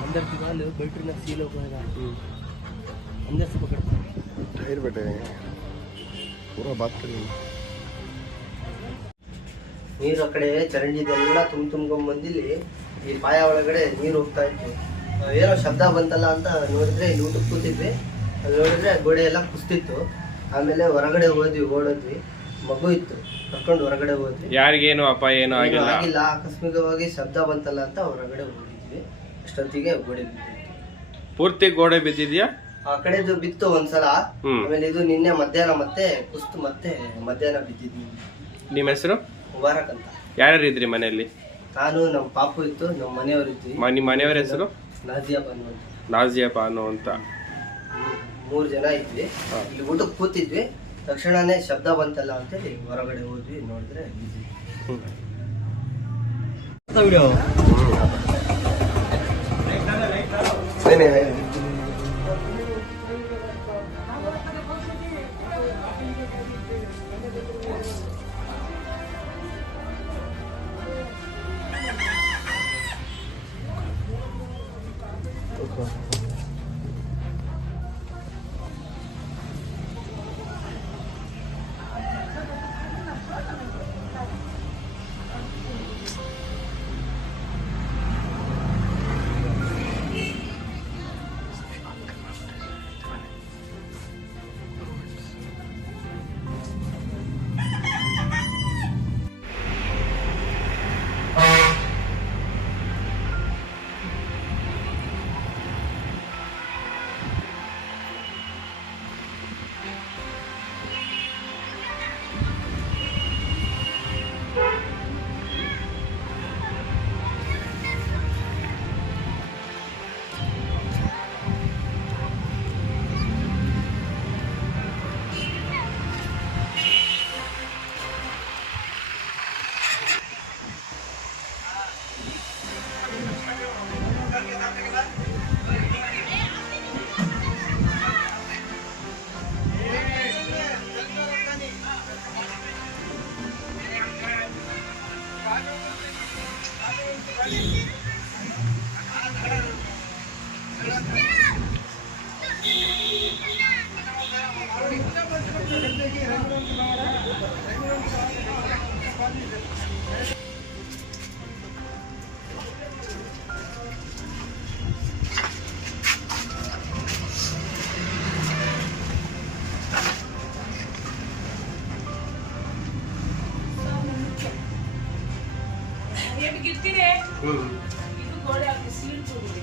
अंदर की वाल बैटरी ना सील होगा अंदर से पकड़ टायर बैठे पूरा बात करेंगे ನೀರು ಆ ಕಡೆ ಚರಂಡಿದೆಲ್ಲ ತುಂಬ್ಕೊಂಡ್ಬಂದಿಲ್ಲಿ ಈ ಪಾಯ ಒಳಗಡೆ ನೀರು ಹೋಗ್ತಾ ಇತ್ತು. ಏನೋ ಶಬ್ದ ಬಂತಲ್ಲ ಅಂತ ನೋಡಿದ್ರೆ ಇಲ್ಲಿ ಊಟಕ್ಕೆ ಕೂತಿದ್ವಿ. ಅಲ್ಲಿ ನೋಡಿದ್ರೆ ಗೋಡೆ ಎಲ್ಲ ಕುಸ್ತಿತ್ತು. ಆಮೇಲೆ ಹೊರಗಡೆ ಓಡೋದ್ವಿ. ಮಗು ಇತ್ತು, ಕರ್ಕೊಂಡು ಹೊರಗಡೆ ಹೋದ್ವಿ. ಯಾರಿಗೇನು ಅಪಾಯ ಏನೂ ಆಗಿಲ್ಲ. ಆಕಸ್ಮಿಕವಾಗಿ ಶಬ್ದ ಬಂತಲ್ಲ ಅಂತ ಹೊರಗಡೆ ಹೋಗಿದ್ವಿ. ಅಷ್ಟೊತ್ತಿಗೆ ಗೋಡೆ ಬಿದ್ದಿತ್ತು. ಪೂರ್ತಿ ಗೋಡೆ ಬಿದ್ದಿದ್ಯಾ? ಆ ಕಡೆದು ಬಿತ್ತು ಒಂದ್ಸಲ. ಆಮೇಲೆ ಇದು ನಿನ್ನೆ ಮಧ್ಯಾಹ್ನ ಮತ್ತೆ ಕುಸ್ತು ಮತ್ತೆ ಮಧ್ಯಾಹ್ನ ಬಿದ್ದಿದ್ವಿ. ನಿಮ್ಮ ಹೆಸರು? ಮುಬಾರಕ್ ಅಂತ. ಯಾರ್ಯಾರು ಇದ್ರಿ ಮನೆಯಲ್ಲಿ? ನಾನು, ನಮ್ಮ ಪಾಪು ಇತ್ತು, ನಮ್ಮ ಮನೆಯವರು ಇದ್ವಿ. ನಿಮ್ಮ ಮನೆಯವರ ಹೆಸರು? ನಾಜಿಯಾ ಬಾನು ಅಂತ. 3 ಜನ ಇದ್ವಿ. ಇಲ್ಲಿ ಊಟಕ್ಕೆ ಕೂತಿದ್ವಿ. ತಕ್ಷಣನೇ ಶಬ್ದ ಬಂತಲ್ಲ ಅಂತೇಳಿ ಹೊರಗಡೆ ಹೋದ್ವಿ. ನೋಡಿದ್ರೆ गिरती रे, ಇದು ಗೋಡೆ ಹಾಕಿ ಸೀಲ್ ಕೂಡಿದೆ.